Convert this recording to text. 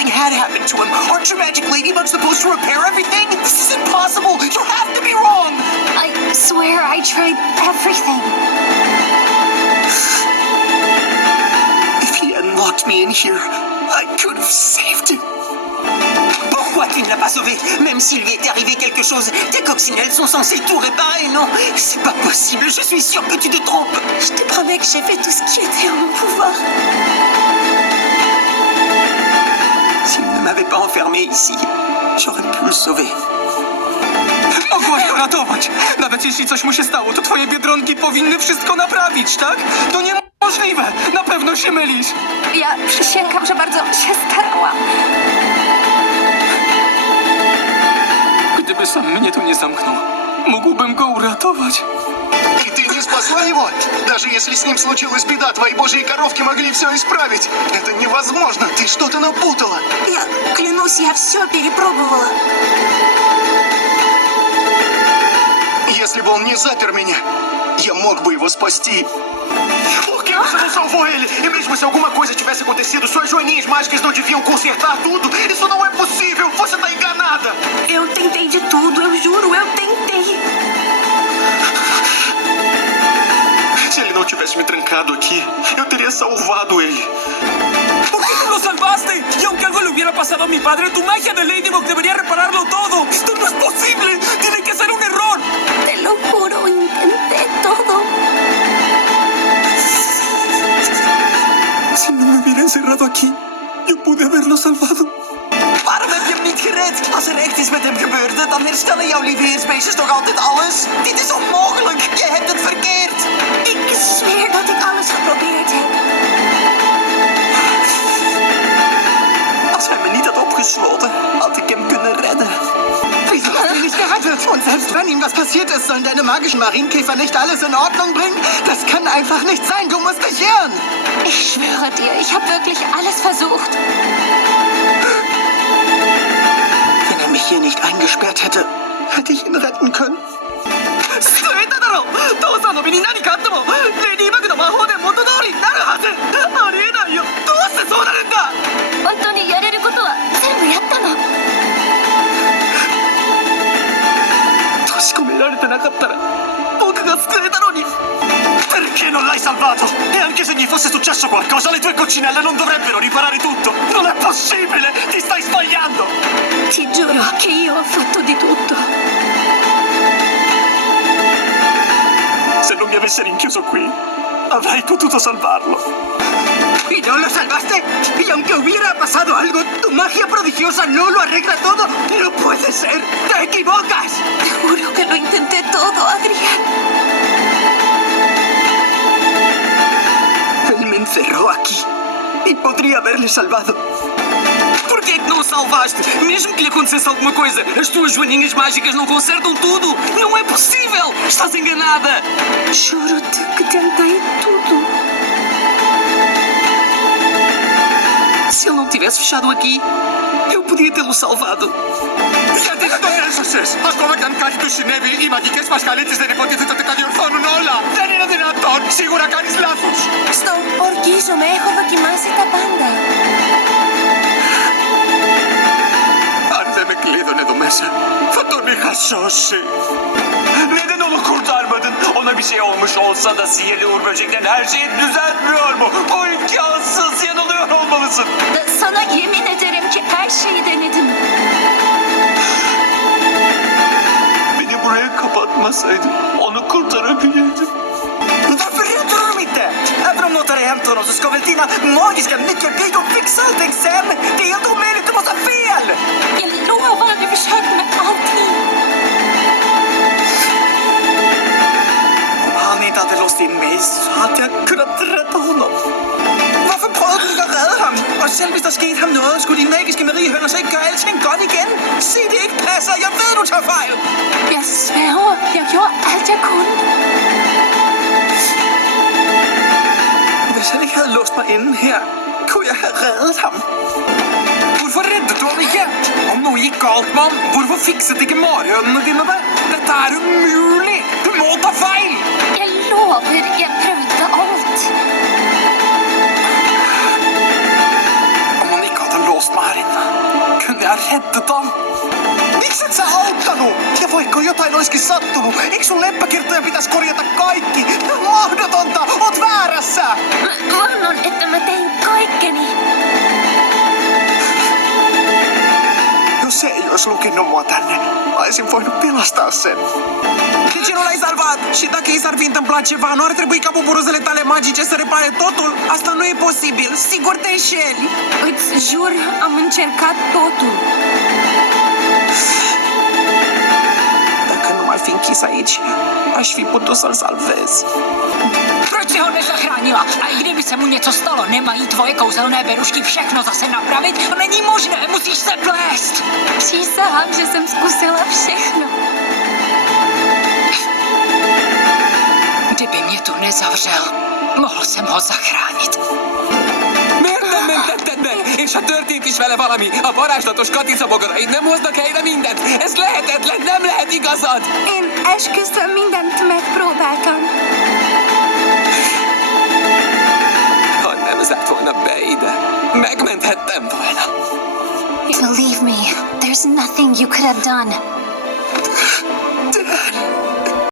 something had happened to him, aren't your magic ladybugs supposed to repair everything? This is impossible! You have to be wrong! I swear I tried everything. If he hadn't locked me in here, I could have saved him. Pourquoi tu ne l'as pas sauvé? Même s'il lui était arrivé quelque chose, tes coccinelles sont censées tout réparer, non? C'est pas possible, je suis sûr que tu te trompes. Je te promets que j'ai fait tout ce qui était en mon pouvoir. S'il ne m'avait pas enfermé ici, j'aurais pu le sauver. Mogłaś go ratować! Nawet jeśli coś mu się stało, to twoje biedronki powinny wszystko naprawić, tak? To niemożliwe! Na pewno się mylisz! Ja przysięgam, że bardzo się starałam. Gdyby sam mnie tu nie zamknął, mógłbym go uratować. И ты не спасла его? Даже если с ним случилась беда, твои божьи коровки могли все исправить. Это невозможно, ты что-то напутала. Я клянусь, я все перепробовала. Если бы он не запер меня, я mог бы его spasti. Por que você não salvou ele? E mesmo se alguma coisa tivesse acontecido, suas joaninhas mágicas não deviam consertar tudo? Isso não é possível! Você tá enganada! Eu tentei de tudo, eu juro, eu tentei. Se ele não tivesse me trancado aqui, eu teria salvado ele. ¿Por qué no lo salvaste? Y aunque algo le hubiera pasado a mi padre, tu magia de Ladybug debería repararlo todo. ¡Esto no es posible! ¡Tiene que ser un error! Te lo juro, intenté todo. Si no me hubiera encerrado aquí, yo pude haberlo salvado. Waarom heb je hem niet gered? Als er echt iets met hem gebeurde, dan herstellen jouw lieve heersbeestjes toch altijd alles? Dit is onmogelijk! Je hebt het verkeerd! Ik zweer dat ik alles geprobeerd heb. Als hij me niet had opgesloten, had ik hem kunnen redden. Wieso hast du ihn nicht gerettet? Und selbst wenn ihm was passiert ist, sollen deine magischen Marienkäfer nicht alles in Ordnung bringen? Das kann einfach nicht sein, du musst dich irren! Ich schwöre dir, ich habe wirklich alles versucht. Wenn er mich hier nicht eingesperrt hätte, hätte ich ihn retten können. 救えただろ！父さんの身に何かあってもレディバグの魔法で元通りになるはず！ありえないよ！どうしてそうなるんだ！本当にやれることは全部やったの。閉じ込められてなかったら僕が救えたのに。 Perché non l'hai salvato? E anche se gli fosse successo qualcosa, le tue coccinelle non dovrebbero riparare tutto! Non è possibile! Ti stai sbagliando! Ti giuro che io ho fatto di tutto. Se non mi avesse rinchiuso qui, avrei potuto salvarlo. ¿Y no lo salvaste? ¿Y aunque hubiera pasado algo, tu magia prodigiosa no lo arregla todo? ¡No puede ser! ¡Te equivocas! Te juro que lo intenté todo, Adrián. Él me encerró aquí y podría haberle salvado. Por que não o salvaste? Mesmo que lhe acontecesse alguma coisa, as tuas joaninhas mágicas não consertam tudo! Não é possível! Estás enganada! Juro-te que tentei tudo. Se ele não tivesse fechado aqui, eu podia tê-lo salvado. Γιατί δεν το έσωσες! Ακόμα κι αν κάτι του συνέβη, οι μαγικές μασκαλίτσες δεν υποτίθεται ότι τα διορθώνουν όλα! Δεν είναι δυνατόν! Σίγουρα κάνεις λάθος! Στο οργίζομαι, έχω δοκιμάσει τα πάντα. Αν δεν με κλείδωνε εδώ μέσα, θα τον είχα σώσει! Neden onu kurtarmadın? Ona bir şey olmuş olsa da sihirli uğur böceklerin her şeyi düzeltmiyor mu? Bu imkansız, yanılıyor olmalısın. Sana yemin ederim ki her şeyi denedim. Beni buraya kapatmasaydın onu kurtarabilirdim. Varför räddar de inte? Även om något hade hänt honom så ska väl dina magiska nyckelpigor fixa allting sen? Det är helt omöjligt, du måste ha fel! Jag lovar, vi försökte med allting. Om han inte hade låst in mig så hade jag kunnat rädda honom. Varför prøvede du ikke at redde ham? Og selv hvis der skete ham noget, skulle dine magiske mariehønner så ikke gøre alting godt igen? Sig det ikke passer, jeg ved du tager fejl! Jag svär, jag gjorde allt jag kunde. Hvis han ikke havde låst mig inde her, kunne jeg have reddet ham. Hvorfor reddet du ham ikke? Om noe gikk galt med ham, hvorfor fikset ikke marihønene dine det? Dette er umulig! Du må ta feil! Jag lovar, jag prövade allt. Om han ikke hadde låst meg her inne, olisikin sattunut? Eikö sun leppäkirtoja pitäisi korjata kaikki? Mahdotonta! Oot väärässä! Vannon, että mä tein kaikkeni. Jos se ei olisi lukenut mua tänne, olisin voinut pelastaa sen. De ce nu l-ai salvat? Și dacă i s-ar fi întâmplat ceva, nu ar trebui ca buburuzele tale magice să repare totul? Asta nu e posibil. Sigur te înșeli. Îți jur, am încercat totul. Dacă nu m-ar fi închis aici, aș fi putut să-l salvez. Proč si ho nezachránila? A i kdyby se mu něco stalo, nemají tvoje kouzelné berušky všechno zase napravit? To není možné, musíš se plést! Přísahám, že jsem zkusila všechno. Kdyby mě tu nezavřel, mohl jsem ho zachránit. Nem, és ha történt is vele valami, a varázslatos Katica bogarai nem hoznak helyre mindent. Ez lehetetlen, nem lehet igazad. Én esküszöm, mindent megpróbáltam. Ha nem zárt volna be ide, megmenthettem volna. Believe me, there's nothing you could have done.